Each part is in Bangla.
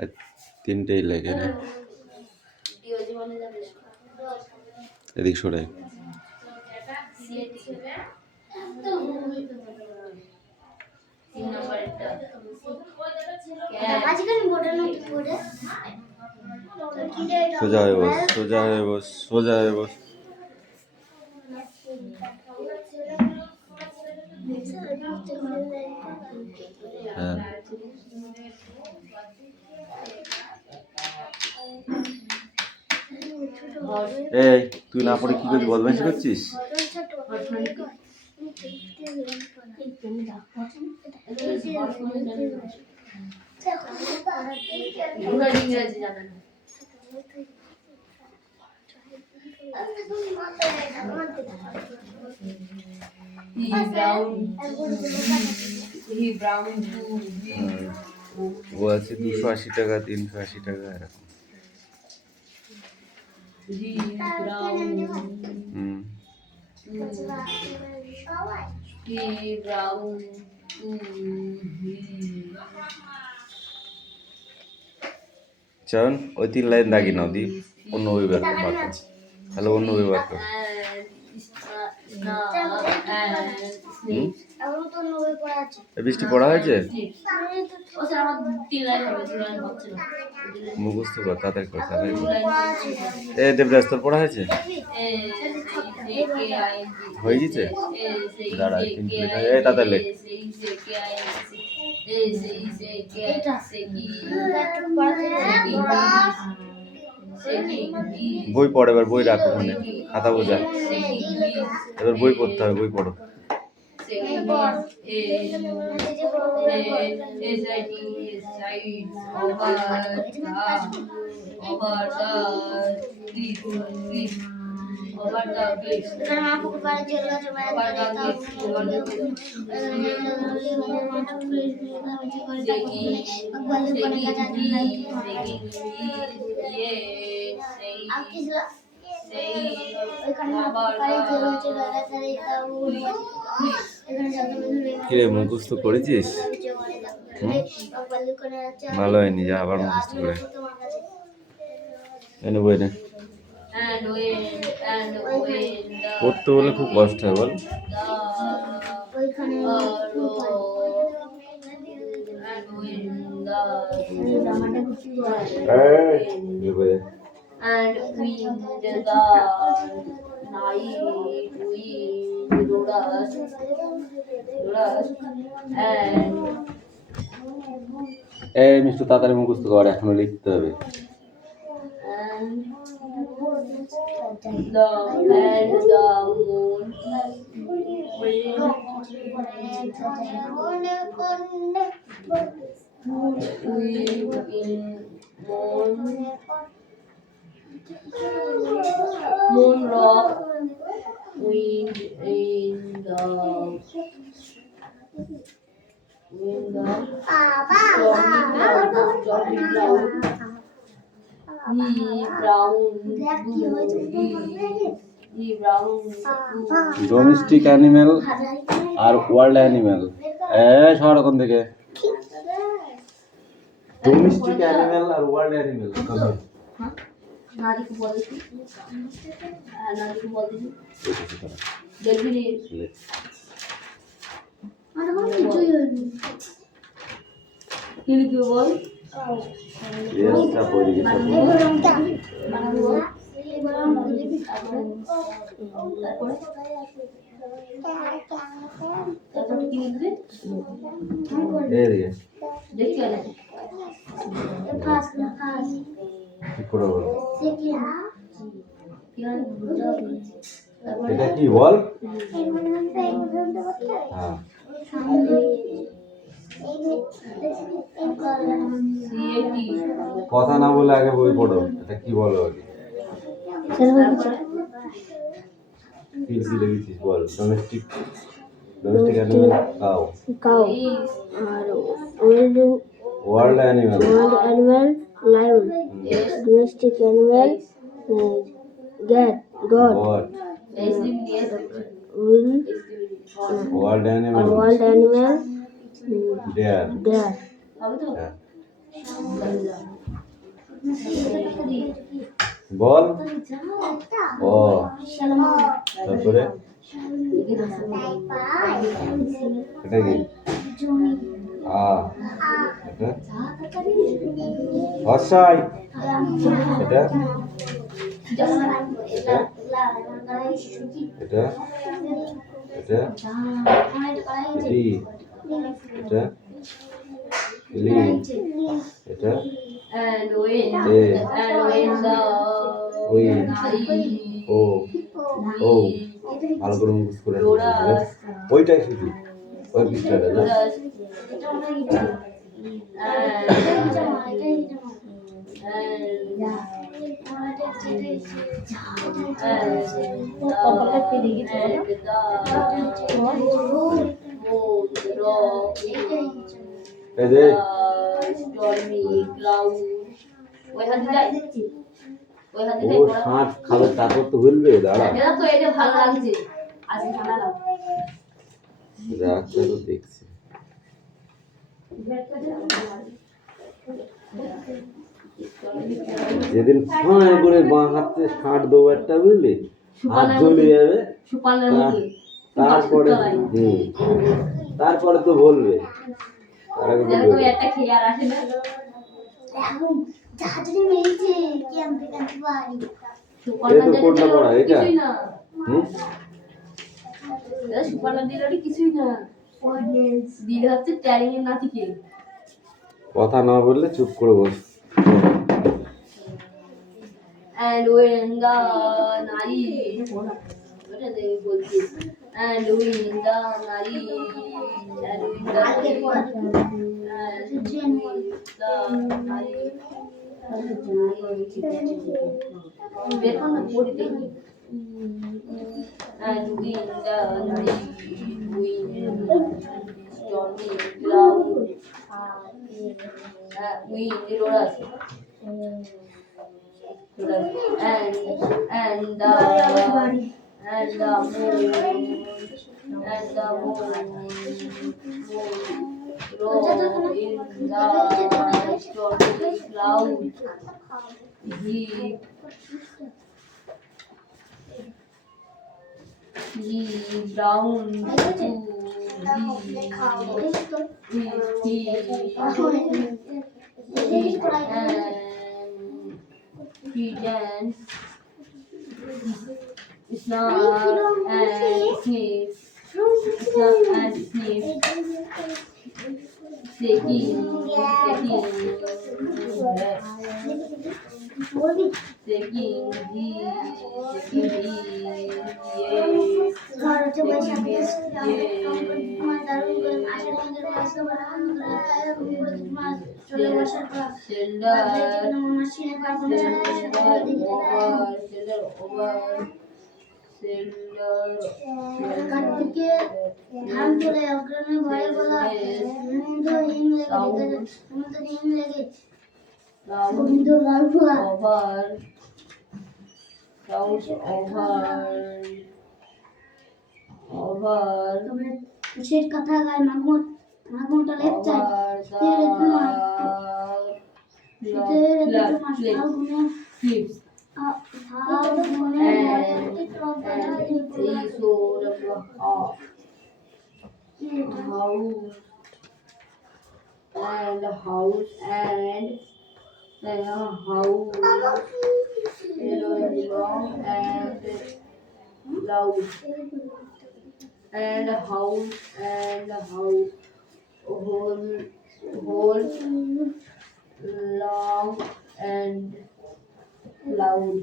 আর তিনটেই লেগে না, এদিক সরে। সোজা হয়ে বস, সোজা হয়ে বস, সোজা হয়ে বস। হ্যাঁ, এই তুই না পড়ে কি করছিস? বদমাইশি করছিস? ও আছে 280 টাকা, 380 টাকা এরকম। চল ওই 3 লাইন দাগি নাও দি, অন্য বই বার কর, তাহলে অন্য বই বার কর। বৃষ্টি পড়া হয়েছে, মুখস্থ কর, তাড়াতাড়ি কর, তাড়াতাড়ি কর। এ দেবরাজ তোর পড়া হয়েছে? হয়ে গেছে, দাঁড়া কিন্তু এই তাড়াতাড়ি লেখ। বই পড়, এবার বই রাখো ওখানে, খাতা বোঝা, এবার বই পড়তে হবে, বই পড়ো। কিরে মুখস্থ করেছিস? ভালো হয়নি, যা আবার মুখস্থ করে এনে বই নে। পড়তে বলে খুব কষ্ট হয় বল। And wind the night wind rust and এই মিষ্টি তাড়াতাড়ি মুখস্থ কর, এখনো লিখতে হবে। And the moon moon rock wind in the stormy cloud domestic animal আর ওয়ার্ল্ড অ্যানিমেল। সব রকম থেকে ডোমেস্টিক অ্যানিমেল আর ওয়ার্ল্ড অ্যানিমেল। এটা কি বল? কথা না বলে আগে বই পড়ো, এটা কি বলো আগে? কি লিখেছিস বল? ডোমেস্টিক অ্যানিমেল কাউ আর world animal lion, domestic animal god, world animal deer. বল ও তারপরে এটা কি আ এটা হর্ষাই এটা এটা এটা লি এটা লি এটা and when এ the ওই ও ও nai ভালো করে মুখস্থ করে Loras ওইটাই শুধু ওই পিছটাটা না Loras এই যে stormy cloud ওই হাতে যাই ওই হাতে যাই ও শাঁখ খাবে তারপর তো বলবে দাঁড়া এটা তো এটা ভালো লাগছে আজকে ঠান্ডা লাগছে রাখতে তো দেখছি যেদিন ফাঁ করে বাঁ হাতে ষাট দেবো একটা বুঝলি হাত জ্বলে যাবে সুপালের মধ্যে তারপরে তারপরে তো বলবে তার আগে যেরকম বলবে একটা খেয়ে আর আসে না এই তো কোনটা পড়া এটা কিছুই না হুম এটা সুপারলা দিলে কিছুই না দিলে হচ্ছে ট্যারিং এর নাতিকে কথা না বললে চুপ করে বস and when the nari ওটা দেখে বলছি and when the nari and when the বের কর না পড়ি দেখি and when the nari stormy cloud wind rollers and the moon roll in the stormy cloud he brown to he dance Islam and sniff shaking ধান তুলে অগ্রণী ভয়ে বলা হিন্দু হিম লেগে সমুদ্র হিম লেগে হিন্দু লাল ফোলা তোমরা খুশির কথা গায় মাগমটা লেপ চাই house and long and loud and house whole long and loud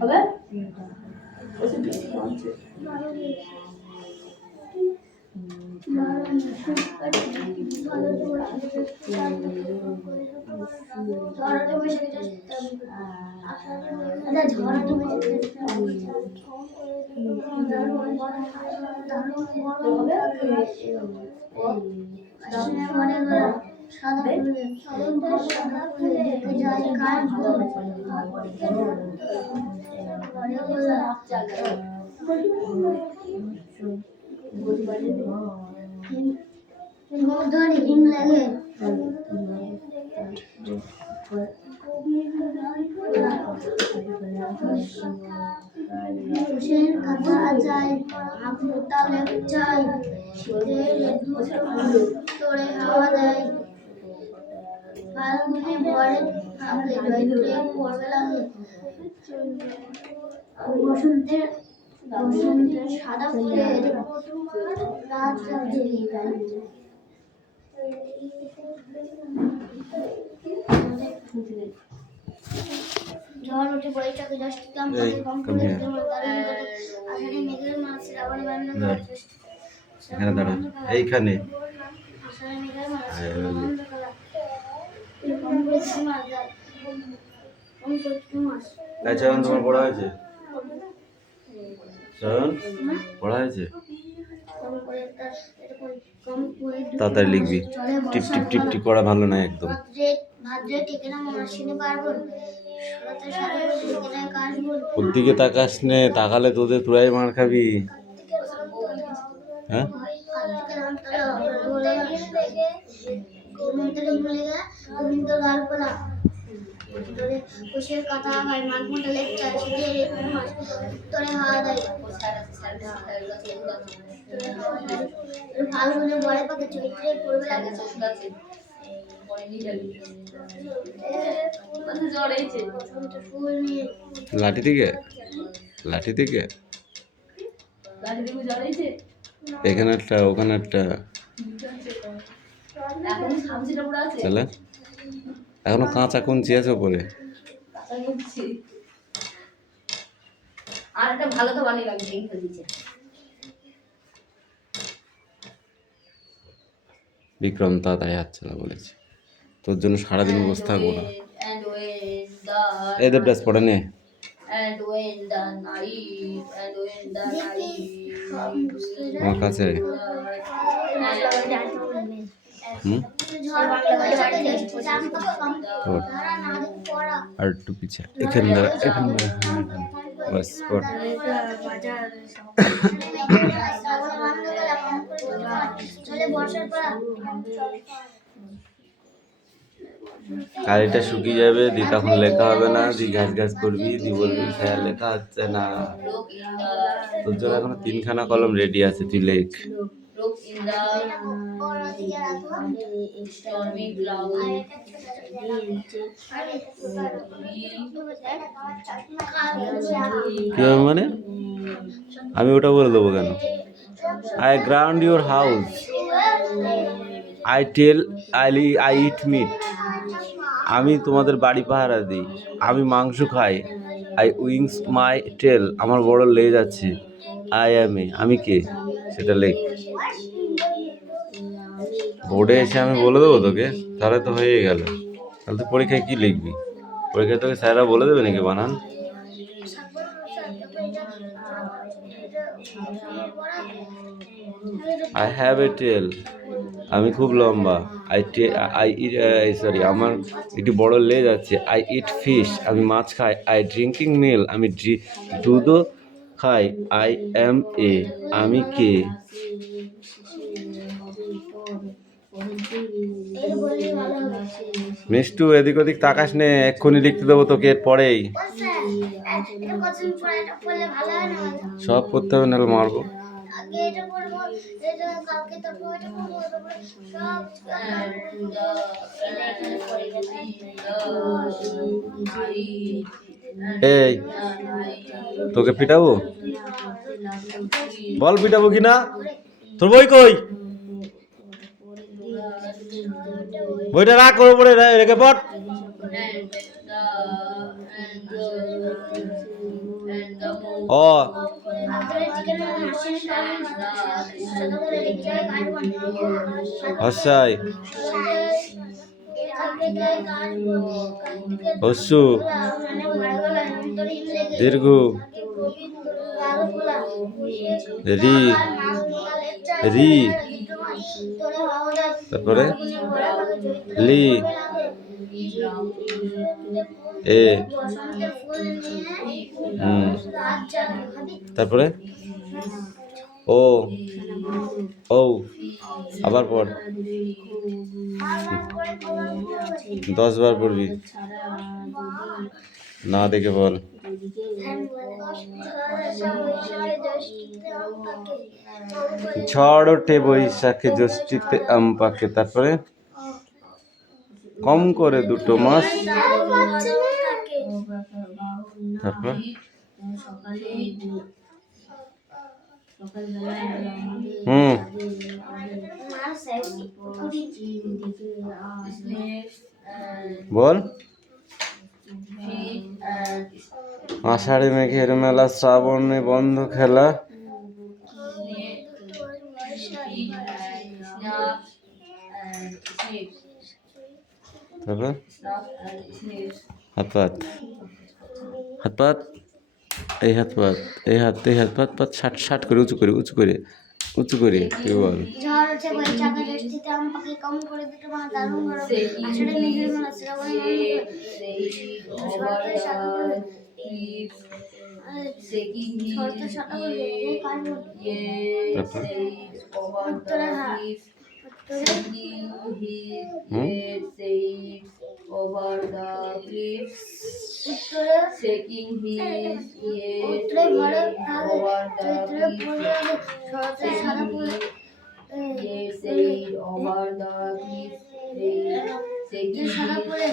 হবে ওসব বেশি আছে হিম লাগে কুশের কথা যায় আকুটা লেগ যায় শীতের তোরে হাওয়া দেয় ফাল্গুনে ভরে থাকে চৈত্রে পড়বে লাগে বসন্তের সাদা ফুলের রাত জাগে ঝড় উঠে পড়ে চোখে দশ গ্রাম এই, come here. আষাঢ়ে মেঘের মাছ শ্রাবণে বান্না করে এখানে দাঁড়া, এইখানে। আষাঢ়ে মেঘের মাছ হ্যাঁ, শ্রাবণে বান্না করা কম করছি মাছ কম করছি মাছ আচ্ছা, এখন তোমার পড়া হয়েছে? শোন, পড়া হয়েছে? কম করে কম করে তাড়াতাড়ি লিখবি। টিপ টিপ টিপ টিপ করা ভালো নয় একদম। ভাদ্রে টেকে না আশ্বিনে পার্বণ শরতে সারা টেকে না কাশবন ওর দিকে তাকাস নে, তাকালে তোরাই মার খাবি। হ্যাঁ, কার্তিকের অন্তরে বলে গোবিন্দের বলে গোবিন্দর গালপালা তোরে কুশের কথা হয় মাঘ মাসে লেগ যায় শীতের মাস তোরে হাওয়া দেয় ফাল্গুনে বড় পাকে চৈত্রে পড়বে লাগে ফুল নিয়ে লাঠি থেকে লাঠি থেকে এখানে একটা, ওখানে একটা। তাহলে এখনো কাঁচা কঞ্চি আছে ওপরে। আর একটা ভালো তো বানিয়ে লাগবে ভেঙে দিচ্ছে বিক্রম তাড়াতাড়ি হাত চালা বলেছে, তোর জন্য সারাদিন বসে থাকবো না। and when the এই দেবদাস পড়ে নে। and when the night আমার কাছে হুম, পড়। আর একটু পিছে এখানে দাঁড়া, এখানে দাঁড়া। বাস পড়। আর এটা শুকিয়ে যাবে, দি তখন লেখা হবে না, দি ঘাস ঘাস করবি, দি বলবি স্যার লেখা হচ্ছে না। তোর জন্য এখনো 3খানা কলম রেডি আছে, তুই লেখ। look in the stormy cloud কি হবে মানে? আমি ওটা বলে দেবো কেন? I ground your house, I tell I eat meat. আমি তোমাদের বাড়ি পাহারা দিই, আমি মাংস খাই। আই উইংস মাই টেল, আমার বড় লেজ আছে। আই এম এ, আমি কে সেটা লেখ। বোর্ডে এসে আমি বলে দেবো তোকে, তাহলে তো হয়ে গেল। তাহলে তুই পরীক্ষায় কি লিখবি? পরীক্ষায় তোকে স্যাররা বলে দেবে নাকি বানান? আই হ্যাভ এ টেল, আমি খুব লম্বা। আমার একটি বড় লেজ আছে। আই ইট ফিশ, আমি মাছ খাই। আই ড্রিঙ্কিং মিল, আমি দুধও খাই। আই এম এ, আমি কে। মিষ্টু, এদিক ওদিক তাকাস নে, এক্ষুনি লিখতে দেবো তোকে এর পরেই। সব করতে হবে, নাহলে মারবো। এই, তোকে পিটাবো? বল পিটাবো কি না? তোর বই কই? বইটা রাখ, ওর উপরে রেখে পড়। ও হর্ষাই, হর্ষু, দীর্ঘ, রি, রি, তারপরে লি, এ, তারপরে ও, ও, আবার পড়। 10 বার পড়বি, না দেখে বল। ঝড় ওঠে বৈশাখে জ্যৈষ্ঠীতে আম পাকে, তারপরে কম করে 2 মাস, তারপর হুম বল। আষাঢ়ে মেঘের মেলা, শ্রাবণে বন্ধ খেলা, তারপর হাত পাত, হাত পাত, এই হাত পাত, এই হাত, এই হাত পাত পাত, ষাট ষাট করে উঁচু করে উঁচু করে উঁচু করে, তুই বল। ঝড় ওঠে বৈশাখে জ্যৈষ্ঠীতে আম পাকে, কম করে 2 মাস দারুণ গরম, আষাঢ়ে মেঘের মেলা, শ্রাবণে শরতের শাখা পড়ে, শরতের শাখা পড়ে, তারপর উত্তরে উত্তরে ঘরে থাকে, চৈত্রে পড়ে শরতের শাখা পড়ে, শাখা পড়ে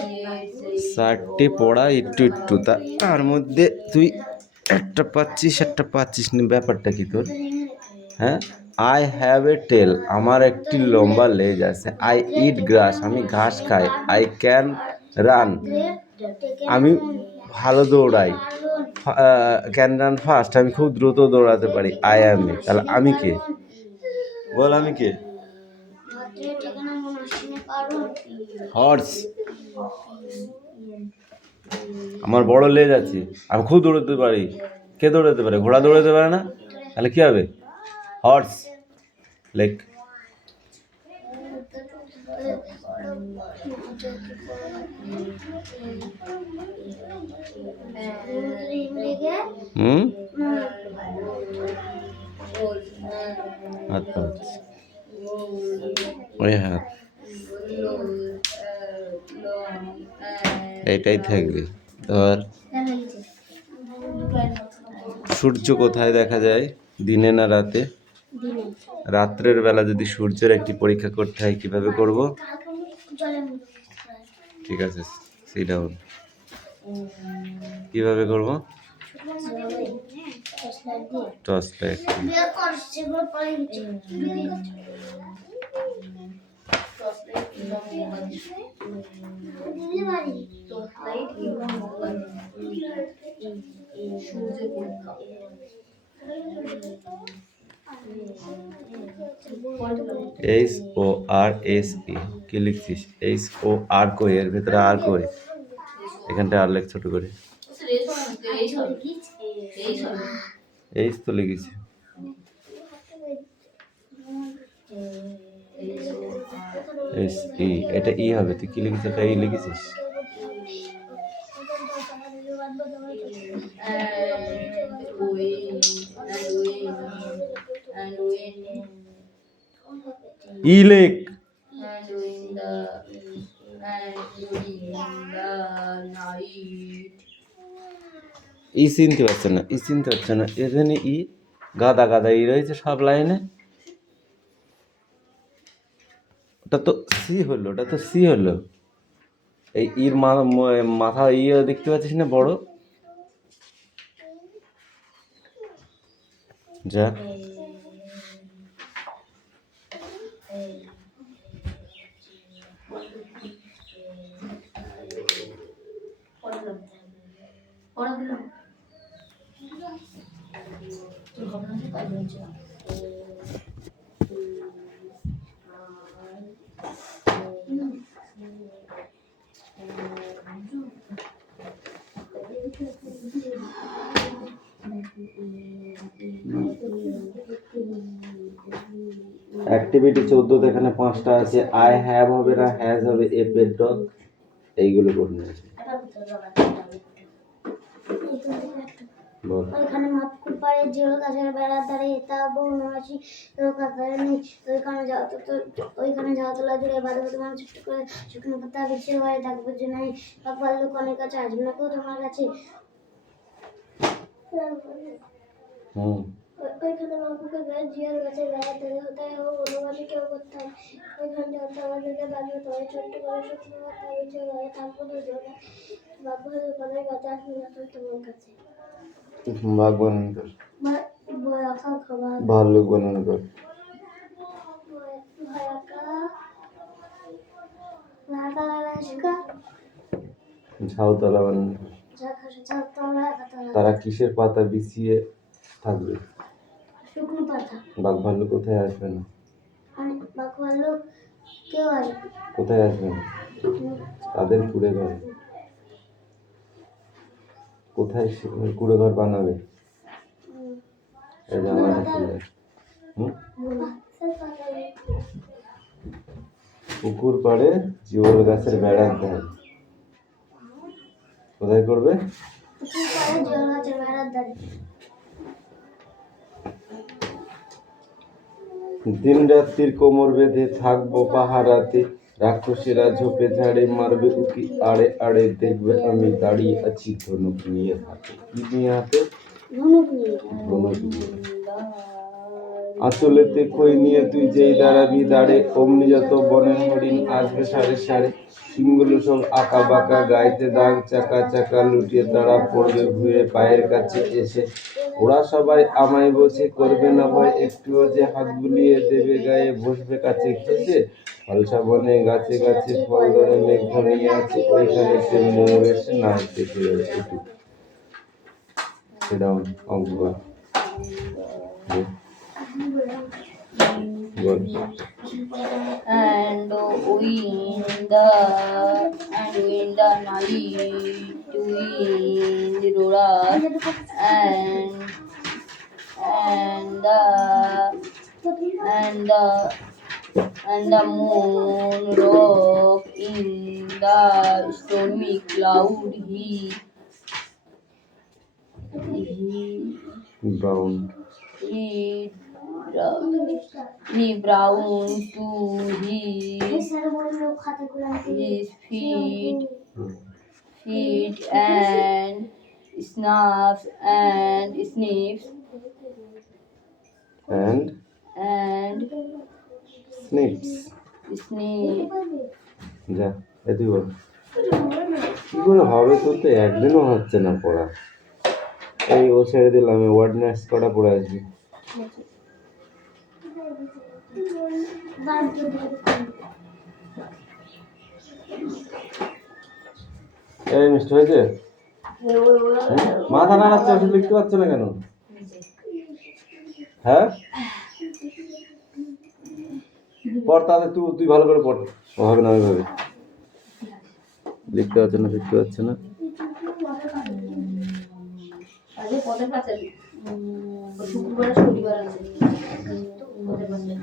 60টি পড়া একটু একটু, তার মধ্যে তুই একটা পাচ্ছিস না, ব্যাপারটা কি তোর? হ্যাঁ, আই হ্যাভ এ টেল, আমার একটি লম্বা লেজ আছে, আই ইট গ্রাস, আমি ঘাস খাই, আই ক্যান রান, আমি ভালো দৌড়াই, ক্যান রান ফাস্ট, আমি খুব দ্রুত দৌড়াতে পারি, আই অ্যাম এ, তাহলে আমি কে? বল আমি কে? হর্স, আমার বড় লেজ আছে, আমি খুব দৌড়াতে পারি। কে দৌড়াতে পারে? ঘোড়া দৌড়াতে পারে না, তাহলে কি হবে? Horse lake. হুম, হাত পাত, ওই হাত, এইটাই থাকবে। ধর, সূর্য কোথায় দেখা যায়, দিনে না রাতে? রাত্রের বেলা যদি সূর্যের একটি পরীক্ষা করতে হয়, কিভাবে করব? ঠিক আছে, সিট ডাউন। কিভাবে করব? Torch light. HORSE, কি লিখছিস? HOR কই, এর ভেতরে আর কই, এখানটা আর লেখ ছোট করে, এইচ তো লিখেছি। SE, এটা ই হবে, তুই কি লিখেছিস? এটা ই লিখেছিস। ই লেখ। ই চিনতে পারছে না, ই চিনতে পারছে না, এখানে ই গাদা গাদা ই রয়েছে সব লাইনে। ওটা তো সি হলো, ওটা তো সি হলো। এই ইর মাথা ইয়ে দেখতে পাচ্ছিস না বড়? যা, অ্যাক্টিভিটি 14 এখানে 5টা আছে, আই হ্যাভ হবে না, হ্যাজ হবে, এ পেট ডগ, এইগুলো করে নিয়েছে। বল। ওইখানে মাতকুর পাড়ে জিওল গাছের বেড়ার ধারে তা বউ নয় কাকারে নেই, ওইখানে যাওয়া তোলা জুড়ে বাদে বাদে মানুষ ছোট্ট করে শুকনো পাতা বিছিয়ে ঘরে থাকবে যে নাই, পাপার লোক অনেক কাছে আসবে না কেউ তোমার কাছে। হুম ওইখানে বাবুকে জিয়ার গাছে বেড়াতে হতে ও অনুবাদে কেউ করতাম ওইখানে যত আমাদেরকে বাবু তোমার ছোট্ট করে শুকনো কথা বিছে গায়ে তারপরে জোরে বাবু দোকানে গাছে আসবে না তো তোমার কাছে বাঘ বানানো কর, ভয়াকা খাবার ভাল্লুক বানানো কর, ভয়াকা ভয়াকা লালাশকা ঝাউতলা বানানো কর। যা খাসে চাতলা তারা কিসের পাতা বিছিয়ে থাকবে? শুকনো পাতা বাঘ ভাল্লুক কোথায় আসবে না? অনেক বাঘ ভাল্লুক কেউ আসবে কোথায় আসবে না? তাদের কুড়ে ঘর। কোথায় কুড়ে ঘর বানাবে? এই যে আমার হাতে। পুকুর পাড়ে জিওল গাছের বেড়ার ধারে। কোথায় করবে? পুকুর পাড়ে জিওল গাছের বেড়ার ধারে দিন রাত্রির কোমর বেঁধে থাকবো পাহারাতে, রাক্ষসীরা ঝোপে ঝাড়ে মারবে উকি আড়ে আড়ে, দেখবে আমি দাঁড়িয়ে আছি ধনুক নিয়ে হাতে। কি নিয়ে হাতে? ধনুক নিয়ে ধনুক নিয়ে। আঁচলেতে খই নিয়ে তুই যেই দাঁড়াবি দাঁড়ে, অমনি যত বনের হরিণ আসবে সারে সারে, সিংগুলো সব আঁকা বাঁকা গাইতে দাগ চাকা চাকা, লুটিয়ে তারা পড়বে ভুয়ে পায়ের কাছে এসে। ওরা সবাই আমায় বসে করবে না ভয় একটুও, যে হাত বুলিয়ে দেবে গায়ে বসবে কাছে ঘেসে। ফলসা বনে গাছে গাছে ফল ধরে মেঘ ঘনিয়ে আছে, ওইখানে সে মোর এসে নাচ দেখে একটু। সেটা অঙ্ক কর। বল। And we in the night wind roars, and the moon rock in the stormy cloud. Brown. He brown to his feet and sniffs And snips. যা এদি বল। কি করে হবে? তোর তো একদিনও হচ্ছে না পড়া। এই ও ছেড়ে দিলাম, ওয়ার্ড নেক্সট কটা পড়ে আসবি। এই মিষ্টি হয়েছে? মাথা নাড়াচ্ছে, ওষুধ লিখতে পারছে না কেন? হ্যাঁ পড় তাহলে, তুই ভালো করে পড়। ও হবে না ওইভাবে লিখতে পারছে না, লিখতে পারছে না। আজকে পথের পাঁচালী শুক্রবার শনিবার আছে পথের পাঁচালী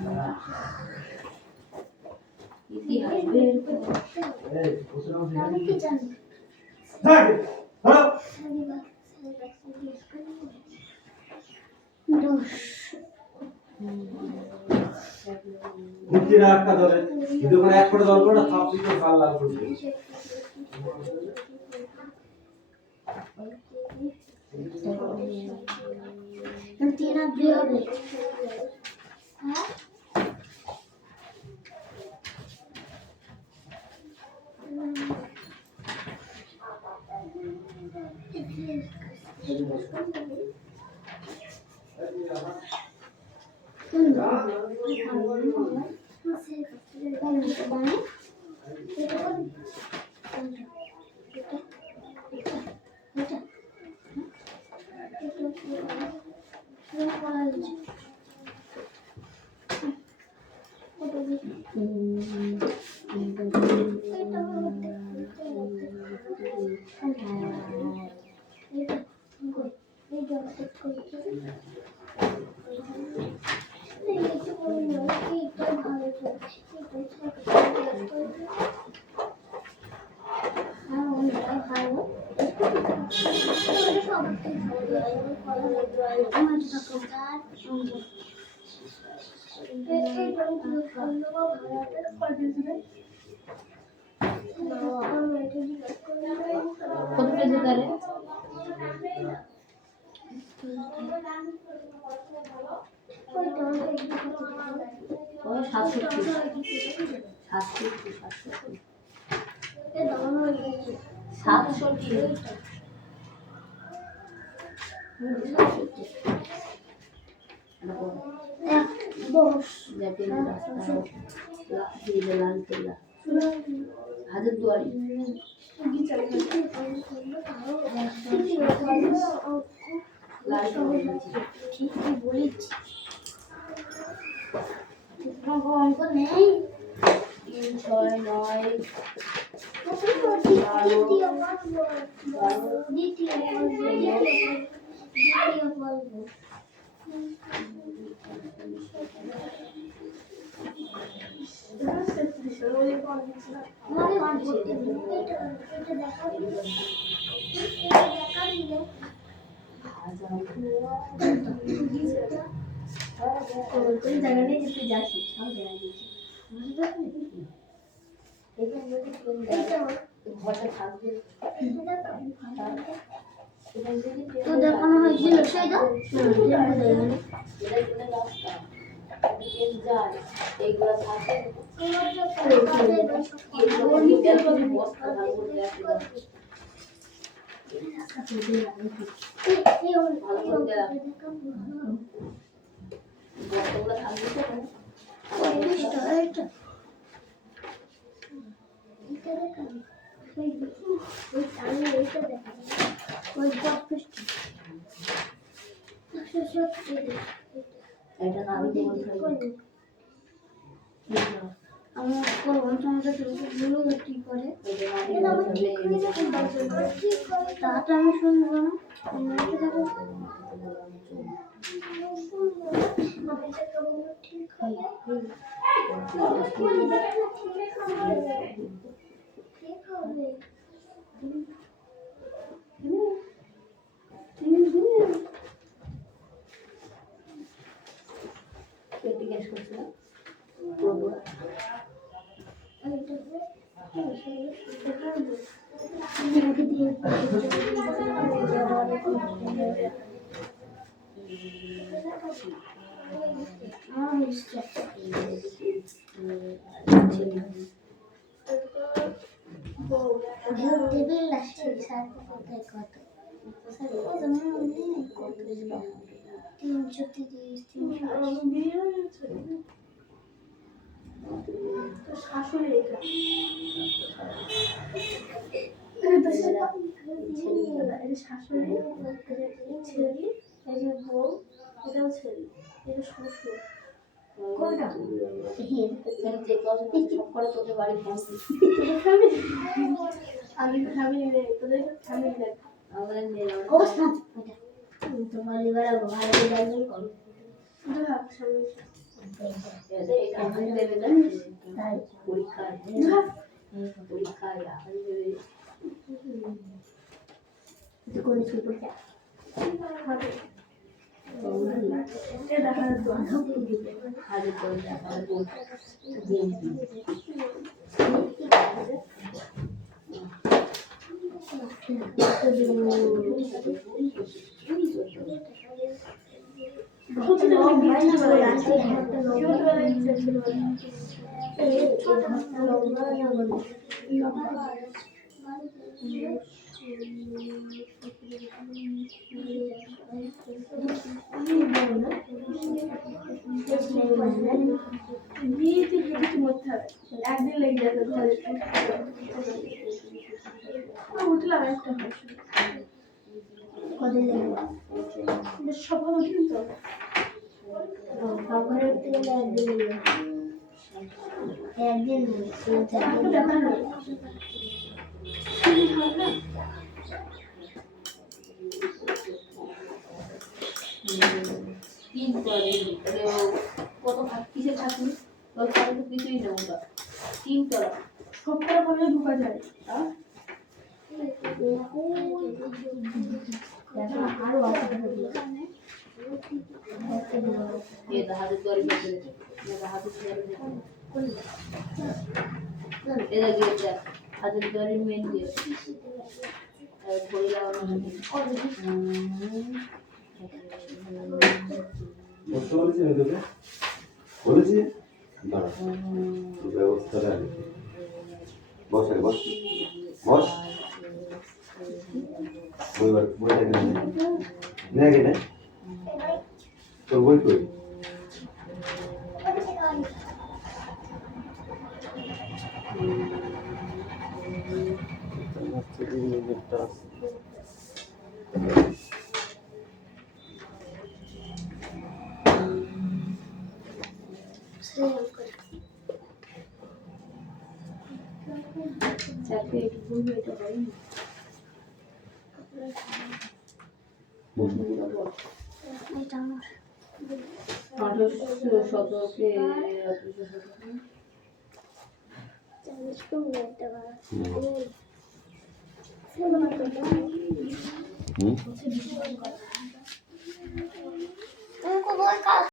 কত পেজে তারে 67 হাজারদুয়ারি ঠিকই বলেছি অঙ্ক নেই 3 6 9 দ্বিতীয় বলবো জায়গা নেই যে তুই যাচ্ছিস সব জায়গা দিয়েছি ঘরটা থাকবে তো দেখানো হয়েছিল সেটা এইগুলো থাকে এটা না আমি আমার করবো তোমাদের গুলো কি করে তাতে আমি শুনবো না ঠিক হবে জিজ্ঞেস করছিলাম কত 330 শাশুড়ি এটা শাশুড়ি ছেলে এই যে বউ এটাও ছেলে এটা শ্বশুর কোনটা যে কথা সব করে তোদের বাড়ি পৌঁছে আমি ফ্যামিলি নেই তোদের ফ্যামিলি নেই আমাদের মেয়ে তোমার লিভার ভালো লাগবে কম পরীক্ষায় কোন স্কুল পড়তে হাজার করে টাকা একদিন লেগে যাবে উঠলাম একটা কদিন লাগবে সকাল উঠলি তো সকালে উঠতে গেলে একদিন ব্যাপার নয় তিন করে কত কিসে থাকি ওই কারণে তো কিছুই না ওটা তিন তলা সবটা বলে ঢোকা যায় আরো আছে এটা হাতের তরি পেতে এটা হাতের তরি এটা গিয়ে হাতের তরি মেন দিয়ে ঘুরে যাওয়ার বলতে বলেছি না তোকে বলেছি দাঁড়া, ব্যবস্থাটা আগে। বস আগে, বস বস। বইটা কিনে নে কিনে তোর বই কই? চাকরি একটু বলবো, এটা হয়নি। 1817 শতকে 1800 শতকে হুম